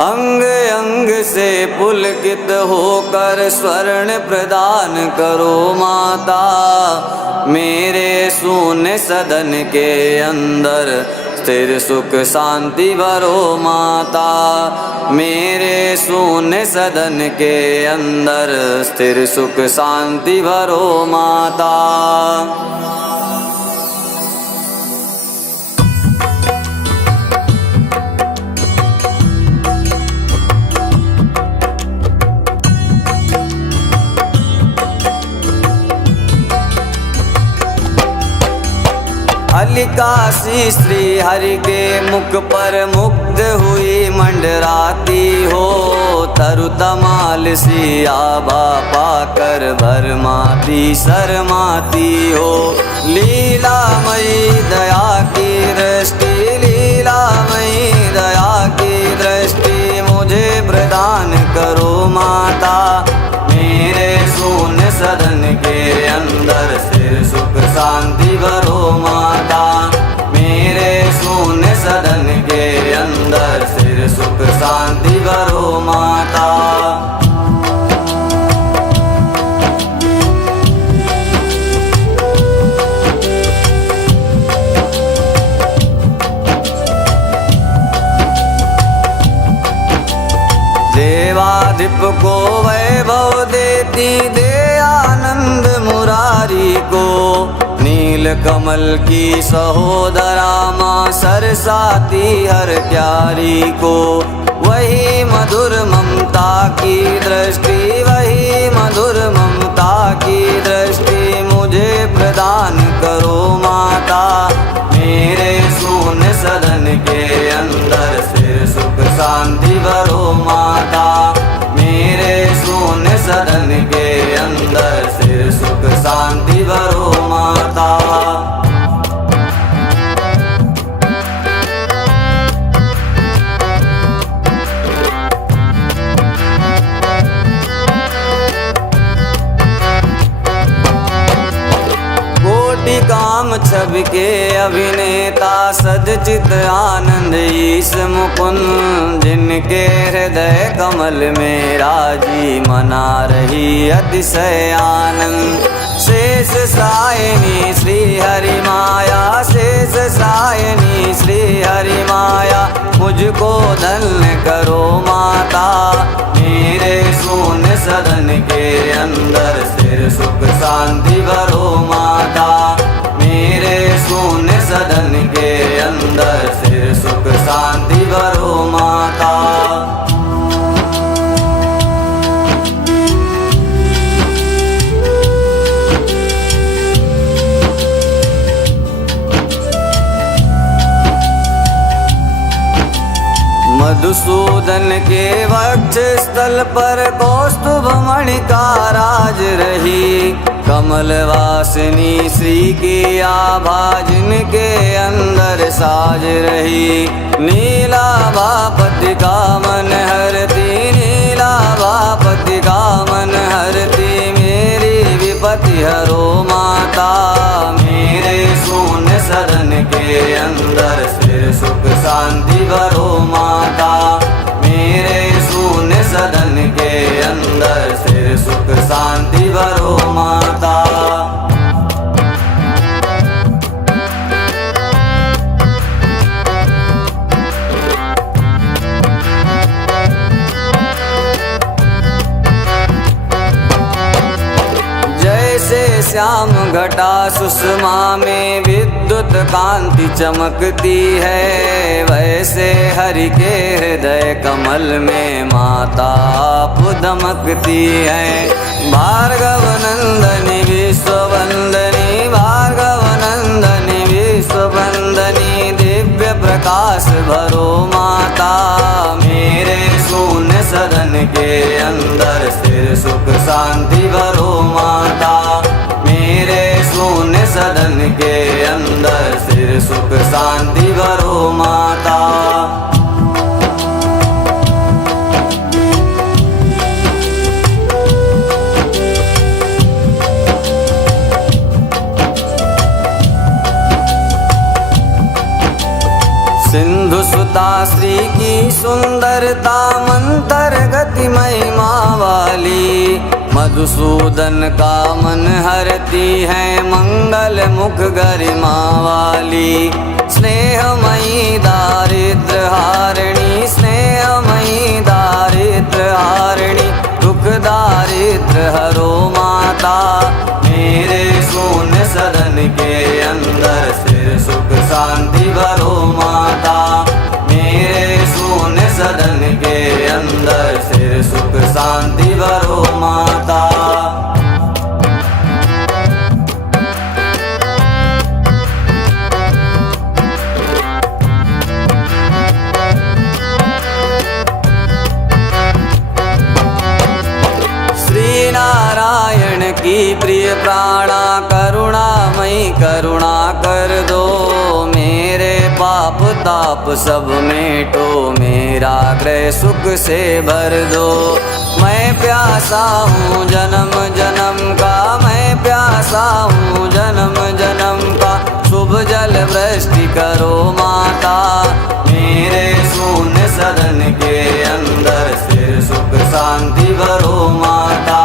अंग अंग से पुलकित होकर स्वर्ण प्रदान करो माता। मेरे शून्य सदन के अंदर स्थिर सुख शांति भरो माता। मेरे शून्य सदन के अंदर स्थिर सुख शांति भरो माता। अलिकाशी श्री हरि के मुख पर मुग्ध हुई मंडराती हो। तरु तमाल सी आभा पाकर भरमाती शर्माती हो। लीलामयी दया की दृष्टि, लीलामयी दया की दृष्टि मुझे प्रदान करो माता। मेरे शून्य सदन के अंदर स्थिर सुख शांति भरो माता। मेरे शून्य सदन के अंदर स्थिर सुख शांति भरो माता। देवाधिप को वैभव देती दे आनंद मुरारी को। नील कमल की सहोदरा माँ सरसाती हर प्यारी को। वही मधुर ममता की दृष्टि, वही मधुर ममता की दृष्टि मुझे प्रदान करो माता। मेरे शून्य सदन के अंदर स्थिर सुख शांति भरो माता। मेरे शून्य सदन के अंदर स्थिर सुख शांति भरो माता। काम छवि के अभिनेता सदचित आनंद ईश मुकुंद। जिनके हृदय कमल में राजी मना रही अतिशय आनंद। शेष सायनी श्री हरि माया, शेष सायनी श्री हरि माया मुझको धन्य करो माता। मेरे शून्य सदन के अंदर स्थिर सुख शांति भरो माता। मेरे शून्य सदन के अंदर स्थिर सुख शांति भरो माता। मधुसूदन के वक्ष स्थल पर कौस्तुभ मणि का राज रही। कमल वासिनी श्री की आभा जिनके अंदर साज रही। नीलाभापति का मन हरती, नीलाभापति का मन हरती मेरी विपत्ति हरो माता। मेरे शून्य सदन के अंदर स्थिर सुख शांति भरो माता। मेरे शून्य सदन के अंदर स्थिर सुख शांति भरो माता। श्याम घटा सुषमा में विद्युत कांति चमकती है। वैसे हरि के हृदय कमल में माता आप दमकती है। भार्गव नंदनी विश्ववंदनी, भार्गव नंदनी विश्ववंदनी दिव्य प्रकाश भरो माता। मेरे शून्य सदन के अंदर स्थिर सुख शांति भरो माता। मेरे शून्य सदन के अंदर स्थिर सुख शांति भरो माता। सिंधु सुता श्री की सुंदरता मंतर गति महिमा वाली, मधुसूदन का मन हरती है मंगल मुख गरिमा वाली। स्नेहमयी दारिद्र हारिणी, स्नेहमयी दारिद्र हारिणी, दुख दारिद्र हरो माता। मेरे शून्य सदन के अंदर स्थिर सुख शांति भरो माता। मेरे शून्य सदन के अंदर स्थिर सुख शांति भरो माता। नारायण की प्रिय प्राणा करुणामयी करुणा कर दो। मेरे पाप ताप सब मेटो, मेरा ग्रह सुख से भर दो। मैं प्यासा हूँ जन्म जन्म का, मैं प्यासा हूँ जन्म जन्म का, शुभ जल वृष्टि करो माता। मेरे शून्य सदन के अंदर स्थिर सुख शांति भरो माता।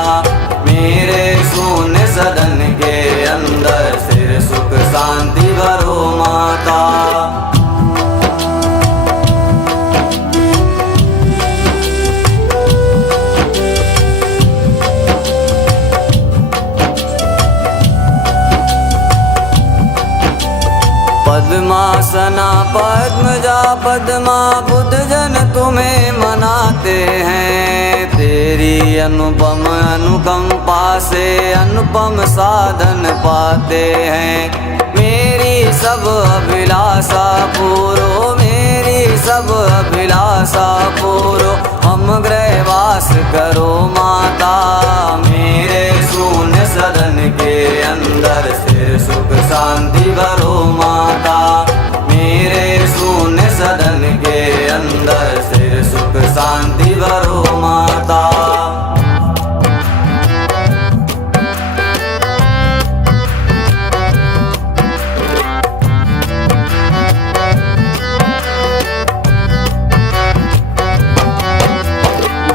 मेरे शून्य सदन के अंदर स्थिर सुख शांति भरो माता। पद्मासना पद्मजा पद्मा बुद्ध जन तुम्हें मनाते हैं। तेरी अनुपम अनुकंपा से अनुपम साधन पाते हैं। मेरी सब अभिलाषा पूरो, मेरी सब अभिलाषा पूरो, हम गृहवास करो माता। मेरे शून्य सदन के अंदर स्थिर सुख शांति भरो माता। मेरे शून्य सदन के अंदर स्थिर सुख शांति भरो माता।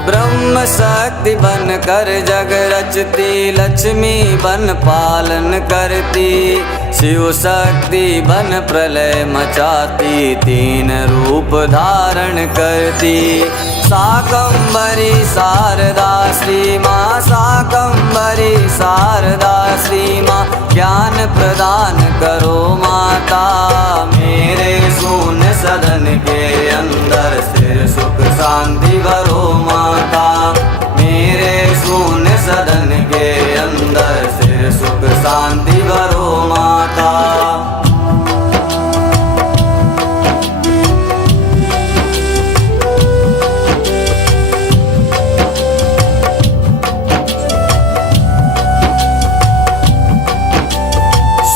ब्रह्म शक्ति बन कर जग रचती, लक्ष्मी बन पालन करती, शिव शक्ति बन प्रलय मचाती, तीन रूप धारण करती। शाकंभरी शारदा श्री माँ, शाकंभरी शारदा श्री माँ, ज्ञान प्रदान करो माता। मेरे शून्य सदन के अंदर स्थिर सुख शांति भरो माता। मेरे शून्य सदन के अंदर स्थिर सुख शांति भरो माता।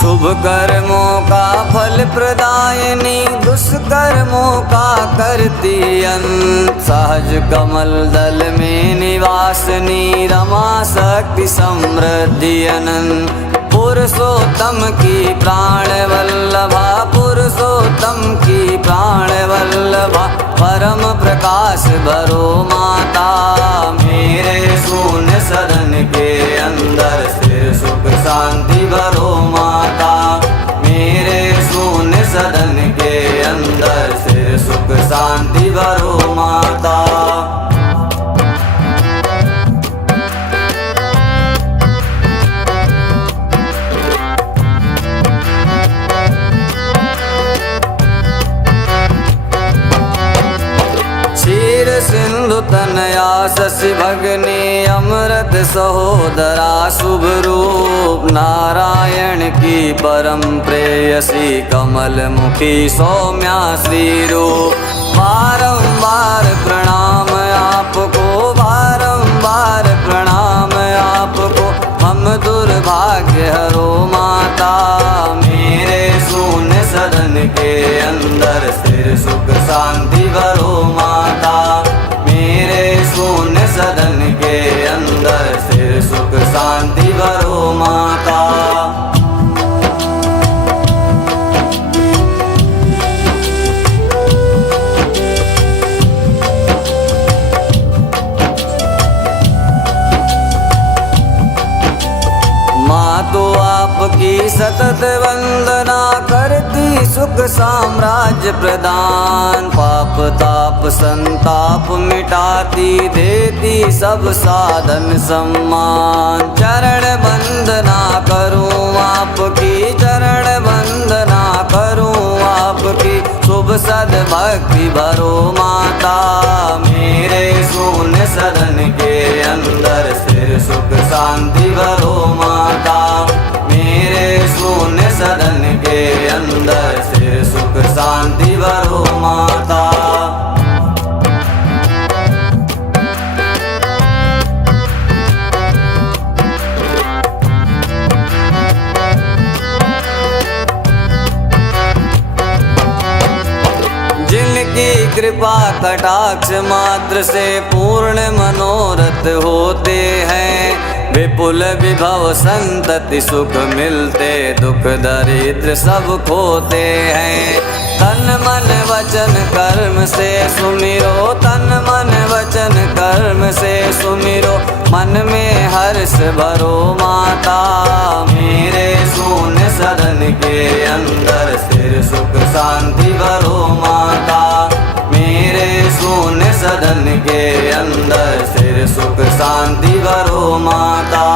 शुभ कर्मों का फल प्रदायिनी, दुष्कर्मों का करती अंत। सहज कमल दल में निवासनी, रमा शक्ति समृद्धि अनंत। पुरुषोत्तम की प्राण वल्लभा, पुरुषोत्तम की प्राण वल्लभा, परम प्रकाश भरो माता। मेरे शून्य सदन के अंदर स्थिर सुख शांति भरो माता। मेरे शून्य सदन के अंदर स्थिर सुख शांति भरो माता। क्षीर सिंधु तनया शशि भगनी, अमृत सहोदरा शुभ रूप। नारायण की परम प्रेयसी, कमल मुखी सौम्या श्री रूप। बारंबार प्रणाम आपको, बारंबार प्रणाम आपको, हम दुर्भाग्य हरो माता। मेरे शून्य सदन के अंदर स्थिर सुख शांति भरो माता। मेरे शून्य सदन के अंदर स्थिर सुख शांति भरो माता। सतत वंदना करती सुख साम्राज्य प्रदान। पाप ताप संताप मिटाती देती सब साधन सम्मान। चरण वंदना करूं आपकी चरण वंदना करूं आपकी शुभ सद्भक्ति भरो माता। मेरे शून्य सदन के अंदर स्थिर सुख शांति भरो माता। मेरे शून्य सदन के अंदर स्थिर सुख शांति भरो माता। जिनकी कृपा कटाक्ष मात्र से पूर्ण मनोरथ होते हैं। विपुल विभव संतति सुख मिलते दुख दरिद्र सब खोते हैं। तन मन वचन कर्म से सुमिरो तन मन वचन कर्म से सुमिरो मन में हर्ष भरो माता। मेरे शून्य सदन के अंदर स्थिर सुख शांति भरो माता। मेरे शून्य सदन के अंदर स्थिर सुख शांति भरो माता।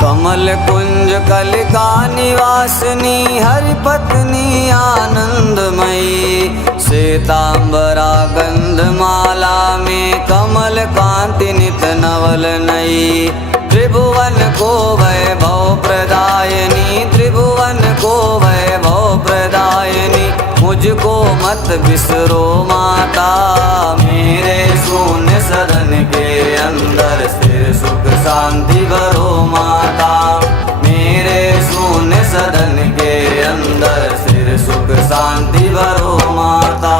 कमल कुंज कलिका निवासिनी हरि पत्नी आनंदमयी। श्वेतांबरा गंधमाला में कमल कांति नित नवल नई। त्रिभुवन को वैभव प्रदायिनी त्रिभुवन को वैभव प्रदायिनी मुझको मत बिसरो माता। मेरे शून्य सदन के अंदर स्थिर सुख शांति भरो माता। मेरे शून्य सदन के अंदर स्थिर सुख शांति भरो माता।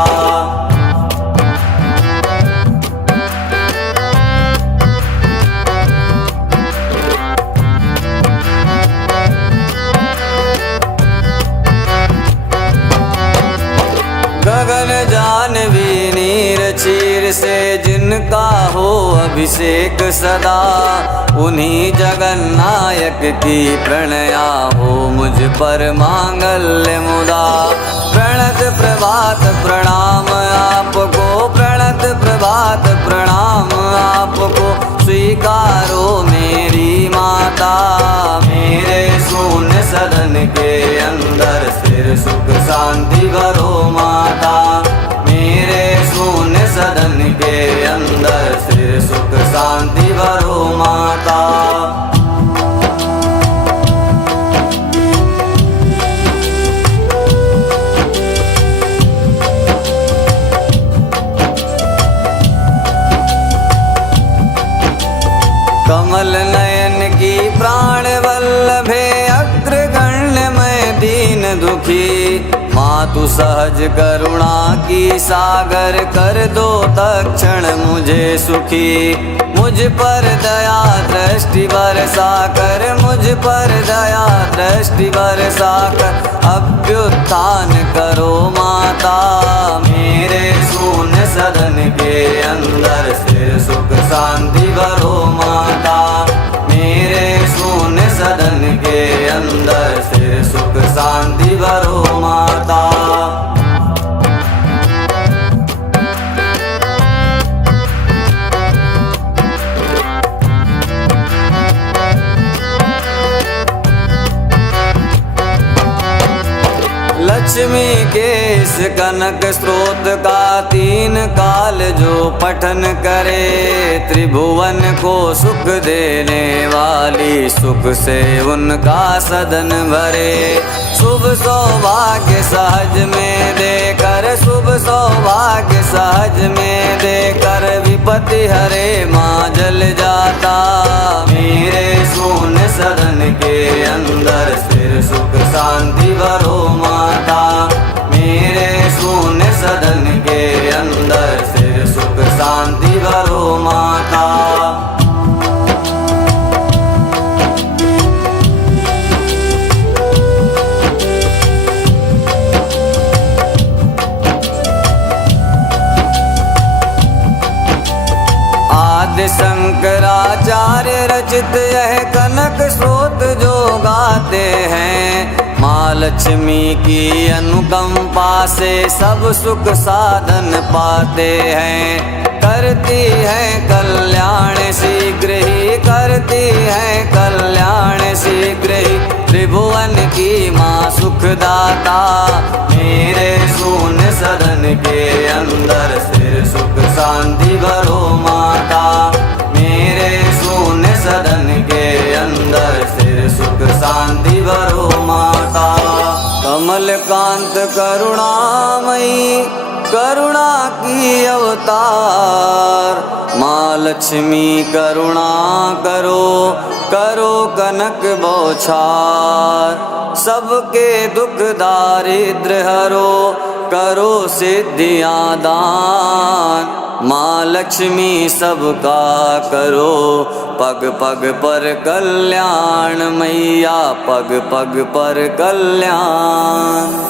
गगन जानवी नीर चीर से जिनका हो अभिषेक सदा। उन्हीं जगन्नायक की प्रणया हो मुझ पर मांगल्य मुदा। प्रणत प्रभात प्रणाम आपको प्रणत प्रभात प्रणाम आपको स्वीकारो मेरी माता। मेरे शून्य सदन के अंदर स्थिर सुख शांति भरो माता। मेरे शून्य सदन के अंदर स्थिर सुख शांति भरो माता। कमल नयन की प्राण वल्लभे अग्रगण्य मैं दीन दुखी। मातु सहज करुणा की सागर कर दो तक्षण मुझे सुखी। मुझ पर दया दृष्टि बरसा कर मुझ पर दया दृष्टि बरसा कर अभ्युत्थान करो माता। मेरे शून्य सदन के अंदर स्थिर सुख शांति भरो माता। मेरे शून्य सदन के अंदर स्थिर सुख शांति भरो माता। लक्ष्मी के इस कनक स्रोत का तीन काल जो पठन करे। त्रिभुवन को सुख देने वाली सुख से उनका सदन भरे। शुभ सौभाग्य सहज में देकर शुभ सौभाग्य सहज में देकर विपत्ति हरे माँ जल जाता। मेरे शून्य सदन के अंदर स्थिर सुख शांति भरो माता। मेरे शून्य सदन के अंदर स्थिर सुख शांति भरो माता। शंकराचार्य रचित यह कनक स्रोत जो गाते हैं। माँ लक्ष्मी की अनुकंपा से सब सुख साधन पाते हैं। करती है कल्याण शीघ्र ही, करती है कल्याण शीघ्र ही, त्रिभुवन की माँ सुखदाता। मेरे शून्य सदन के अंदर स्थिर सुख शांति भरो माता। मेरे शून्य सदन के अंदर स्थिर सुख शांति भरो माता। कमल कांत करुणामयी करुणा की अवतार। माँ लक्ष्मी करुणा करो, करो कनक बौछार। सबके दुख दारिद्र हरो, करो सिद्धियाँ दान। माँ लक्ष्मी सबका करो, पग पग पर कल्याण मैया, पग पग पर कल्याण।